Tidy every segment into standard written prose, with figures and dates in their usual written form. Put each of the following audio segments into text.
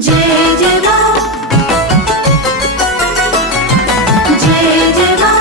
जय जय माँ, जय जय माँ।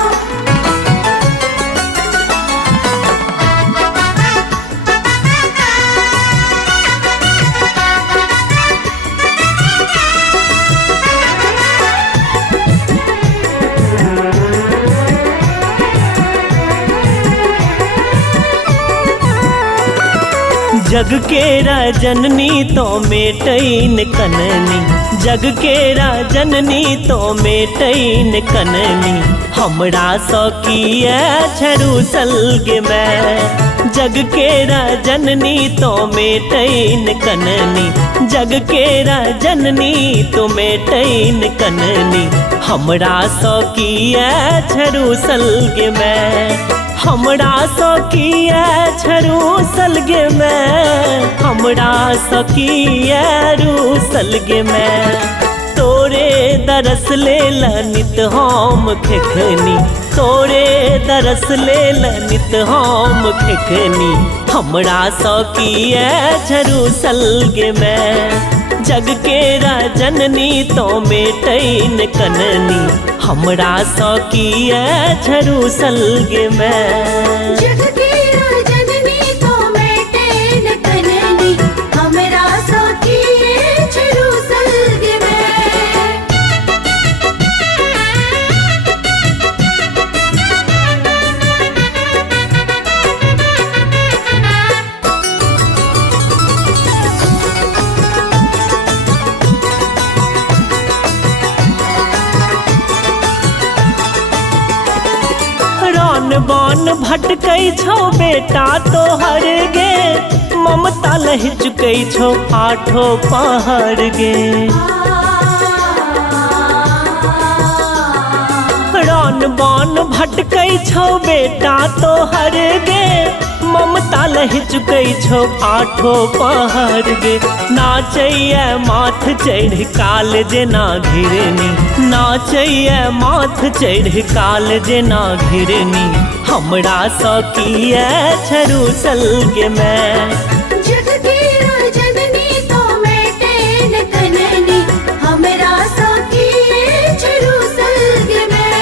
जग के राजननी तो मेटैन कननी, जग के राजननी तो मेटैन कननी। हमरा सौकिया छरू सलगे मैं, जग के राजननी तो मेटैन कननी, जग के राजननी तो मेटैन कननी। हमरा सौकिया छरू सलगे मैं, हमरा सौकिया छरू सलगे मैं, हमरा सौकिया रू सलगे मैं। तोरे दरस ले नित हम खेखनी, तोरे दरस ले नित हम खेखनी। हमरा सौकिया छरू सलगे मैं, जग के राजननी तो मेटैन कननी। हमरा सौकिया छरू सलगे मैं, जग के राजननी तो मेटैन कननी। हमरा सौकिया छरू सलगे मैं। रान बान भटकै छौ बेटा तोहर गे, ममता लहि चुकै छौ आठो पहर गे। रान बान भटकै छौ बेटा तोहर गे, ममता लहि चुकै छौ आठो पहर गे। नाचैया माथ चढ़ काल जेना घिरनी, नाचैया माथ चढ़ काल जेना घिरनी। हमरा सौकिया छरू सलगे मैं, जग के राजननी तो मेटैन कननी। हमरा सौकिया छरू सलगे मैं,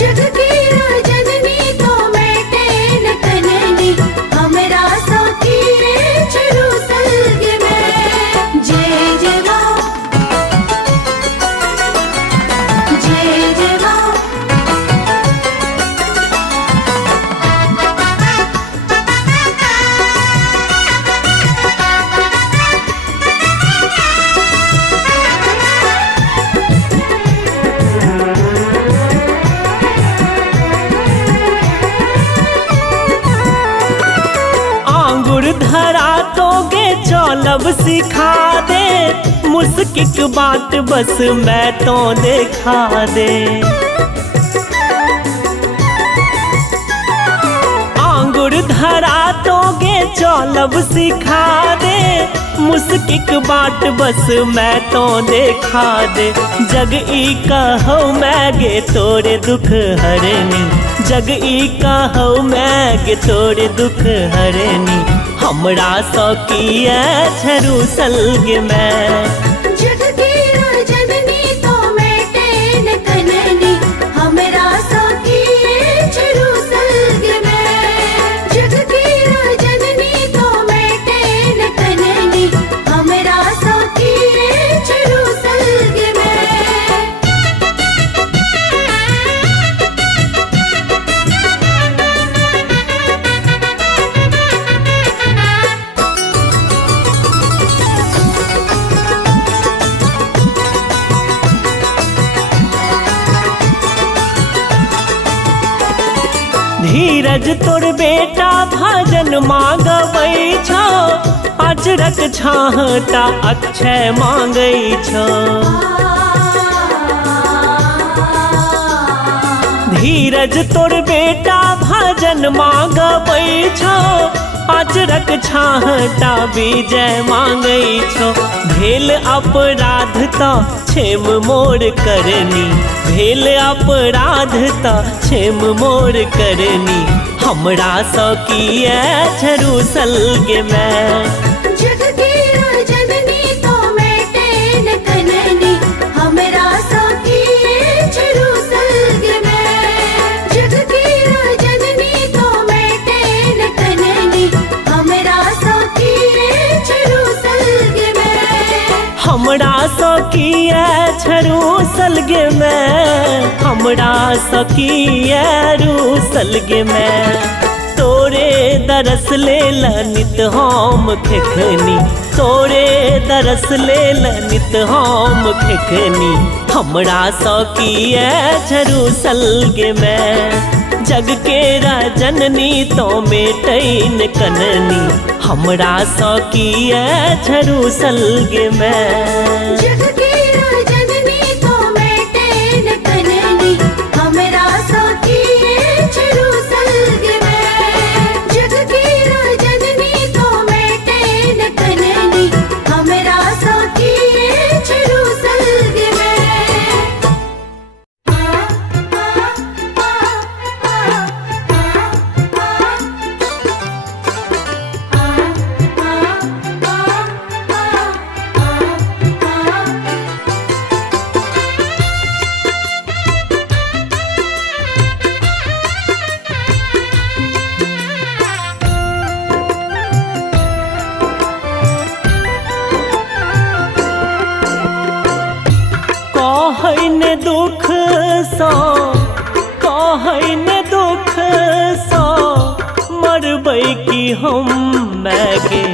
जग के राजननी तो मेटैन कननी। हमरा सौकिया छरू सलगे मैं। जय जय माँ, जय जय माँ। आंगुर धरा तोगे चलब सिखा दे, मुस्किक बात बस मैं तो देखा दे। आंगुर धरा तोगे चलब सिखा दे, मुस्किक बाट बस मैं तो देखा दे। जग ई कहो मैं गे तोरे दुख हरनी, जग ई कहो मैं गे तोरे दुख हरनी। हमरा सौकिया छरू सलगे मैं, जग के राजननी तो मेटैन कननी। हमरा सौकिया छरू सलगे मैं, जग के राजननी तो मेटैन कननी। हमरा सौकिया छरू सलगे मैं। धीरज तोर बेटा भजन मांगबै छौ, अजरक छाहटा अक्षय मांगै छौ। धीरज तोर बेटा भजन मांगबै छौ, अजरक छाहटा विजय मांगै छौ। भेल अपराध तो क्षेम मोर करनी, भेल अपराध तो क्षेम मोर करनी। हमरा सौकिया छरू सलगे मैं, जग के राजननी तो मेटैन हमरा सकिए छरू सलगे में, हमरा सकिए रू सलगे में। तोरे दरस ले नित हम खेखनी, तोरे दरस ले नित हम खेखनी। हमरा सकिए छरू सलगे में, जग के जननी तो मेटैन कननी। हमरा सकिए छरू सलगे में। जग के जननी तो मेटैन कननी, हमरा सकिए छरू सलगे में। जग के जननी तो मेटैन कननी, हमरा सकिए छरू सलगे में। कहैने दुख सा, कहैने दुख सा मरबै की हम मैगे।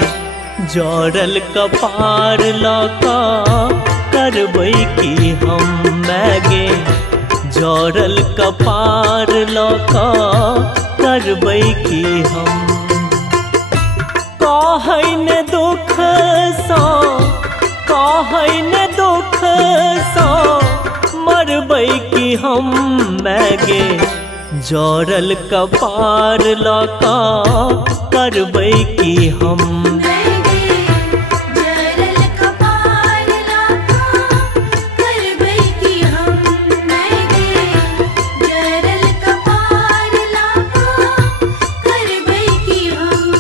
जड़ल कपार लका करबै की हम मैगे। जड़ल कपार लका करबै की हम। कहैने दुख सा, कहैने दुख सा मरबै की हम मैगे। जड़ल कपार लका करबै की हम। जड़ल कपार लका करबै की हम। जड़ल कपार लका करबै की हम।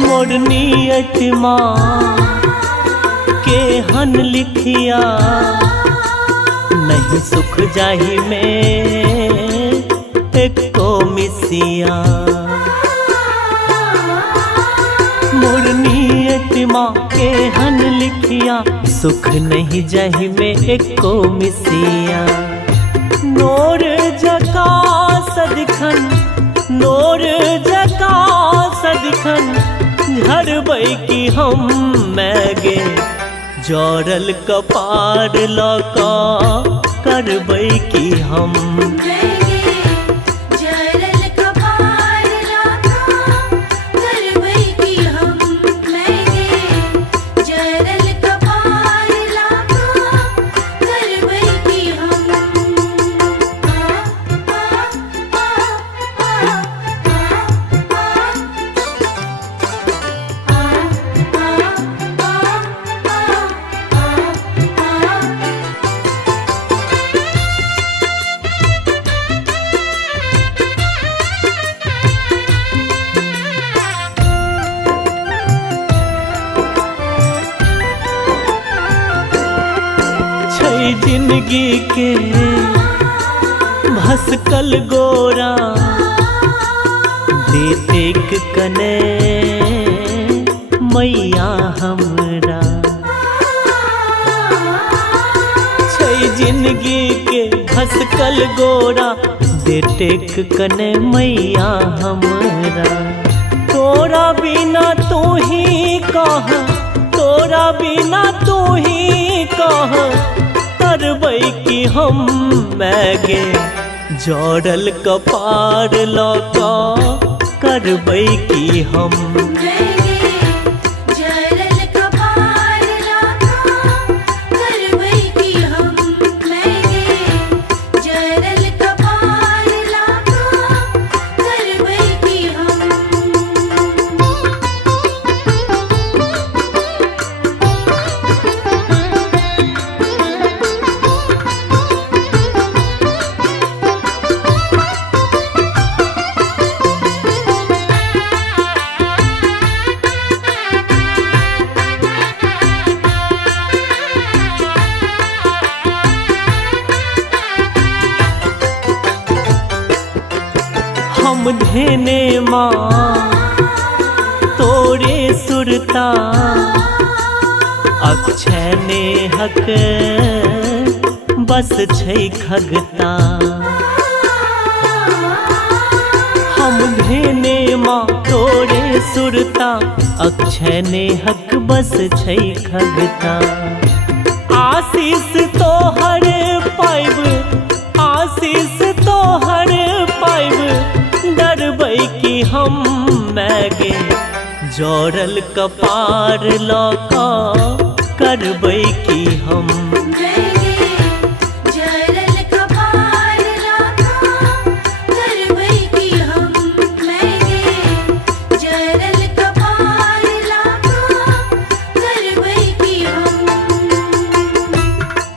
मोर नियत माँ के हन लिखिया, नहीं सुख जाही में एको मिसिया। मोर नियत माँ के हन लिखिया, सुख नहीं जाही में एको मिसिया। नोर जका सदिखन, नोर जका सदिखन झरबै की हम मैगे। जड़ल कपार लका करबै की हम। जड़ल कपार लका करबै की हम। जड़ल कपार लका करबै की हम। जिंदगी के भसकल गोरा देतेक कने मैया हमरा। छै जिंदगी के भसकल गोरा देतेक कने मैया हमरा। तोरा बिना तू ही कह, तोरा बिना तू ही कह करबै की हम मैगे। जड़ल कपार लका करबै की हम। जड़ल कपार लका करबै की हम। जड़ल कपार लका करबै की हम। हम धेने माँ तोरे सुरता अक्षय ने हक बस छै खगता हम धेने माँ तोरे सुरता अक्षय ने हक बस छै खगता आशीष तोहर पाइब आशीष तोहर पाइब डरबै कि हम मैगे जोड़ल कपार लऽ कऽ करबै कि हम मैगे जरल कपार लाका करबै कि हम मैगे जरल कपार लाका करबै कि हम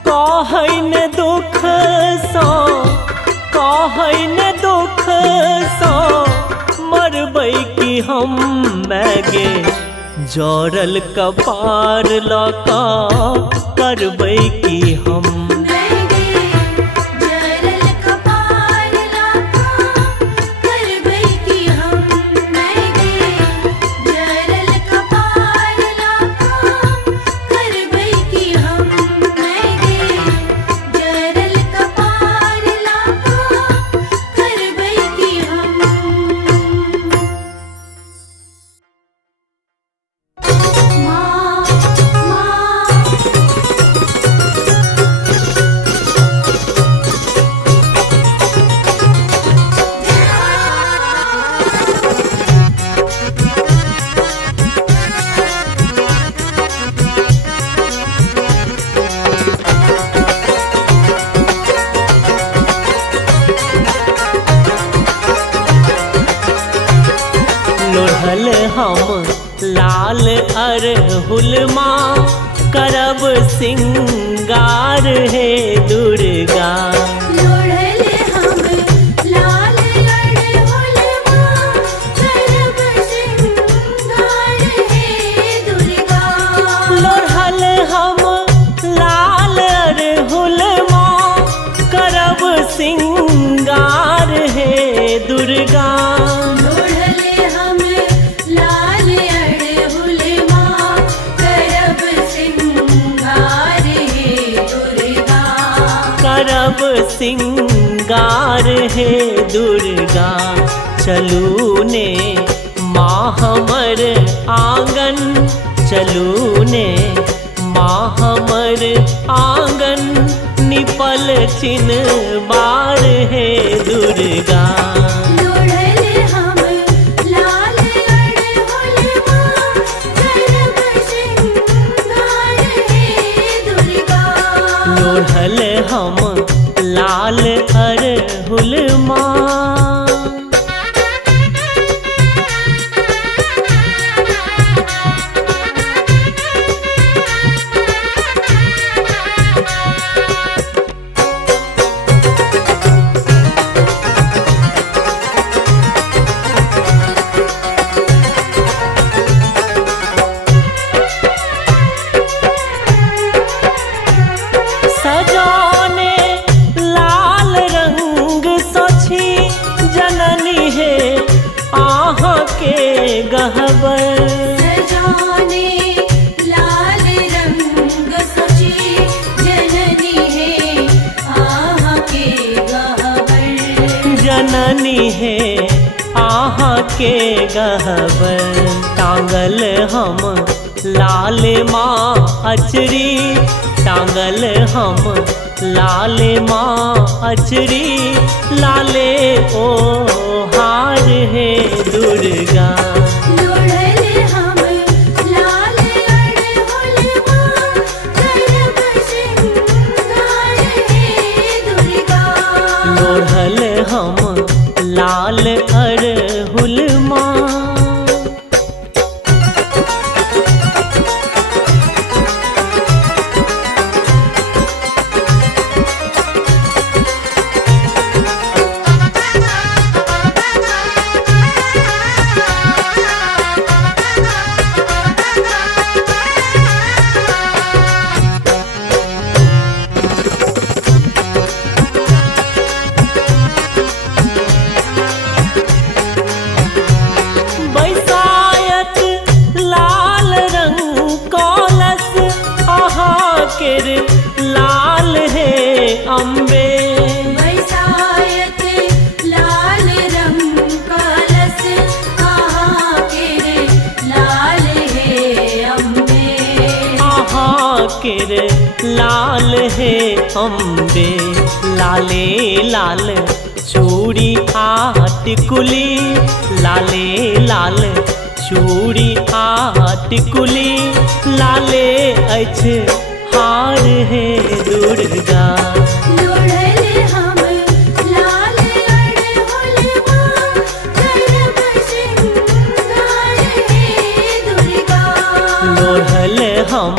कहै ने दुख सँ कहै ने दुख सँ मरबै कि हम मैगे जोड़ल कपार लऽ कऽ करबै कि हम मैगे जरल कपार लाका करबै कि हम मैगे जरल कपार लाका करबै कि हम मैगे जरल कपार लाका करबै कि हम माँ लोढ़ल हम लाल अरहुल माँ करब सिंगार हे दुर्गा लोढ़ल हम लाल अड़हुल माँ करब सिंगार हे दुर्गा लोढ़ल हम लाल अरहुल माँ करब सिंगार हे दुर्गा लोढ़ल हम लाल अड़हुल माँ करब सिंगार हे दुर्गा करब सिंगार हे दुर्गा चलू ने माँ हमर आंगन चलू ने माँ हमर आंगन निपल चिन्हबार हे दुर्गा लोढ़ल हम लाल अड़हुल माँ करब सिंगार हे दुर्गा लोढ़ल हम लाल अरहुल माँ सजाने लाल रंग सची जननी हे आहाँ के गहबर सजाने लाल रंग सची जननी है आहा के गहवर जननी हे आहाँ के गहबर टांगल हम लाल माँ अचरी टांगल हम लाल माँ अचरी लाले ओ हार हे दुर्गा लोढ़ल हम लाल अड़हुल माँ करब सिंगार हे दुर्गा लोढ़ल हम लाल अरहुल माँ लाल है अम्बे, लाले लाल चूड़ी आट कुली, लाले लाल चूड़ी आट कुली, लाले अछ हार है दुर्गा। लोढ़ल हम लाल अड़हुलवा, करब सिंगार हे दुर्गा। लोढ़ल हम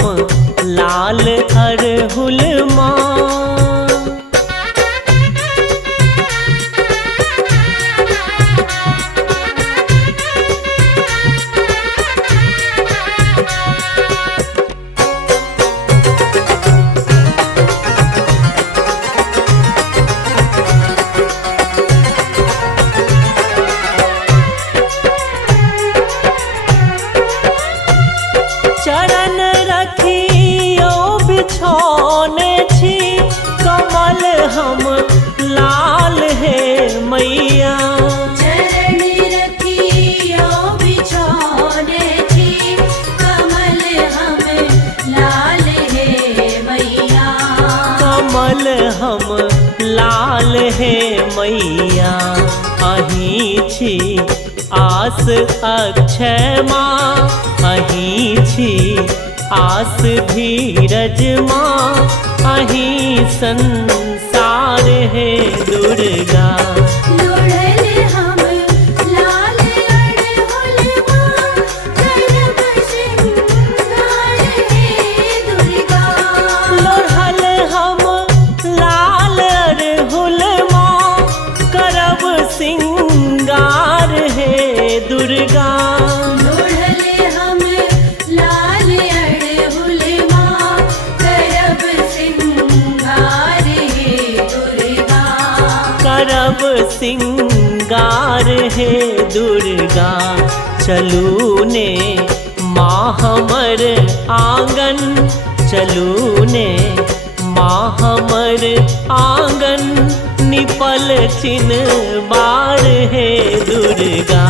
लाल अड़हुल माँ। चरण रखियो बिछौने छी, कमल हम लाल है मैया। चरण रखियो बिछौने छी, कमल हम लाल हे मैया। कमल हम लाल है मैया। अहीं छी आस अक्षय माँ, अहीं छी आस धीरज माँ, अहीं संसार है दुर्गा। लोढ़ल हम लाल अड़हुलवा, करब सिंगार हे दुर्गा। लोढ़ल हम लाल अड़हुल माँ, करब सिंगार है दुर्गा। लोढ़ल हम लाल अड़हुलवा, करब सिंगार हे दुर्गा। करब सिंगार है दुर्गा। चलू ने माँ हमर आंगन, चलू ने माँ हमर आंगन, निपल चिन्ह बार है दुर्गा।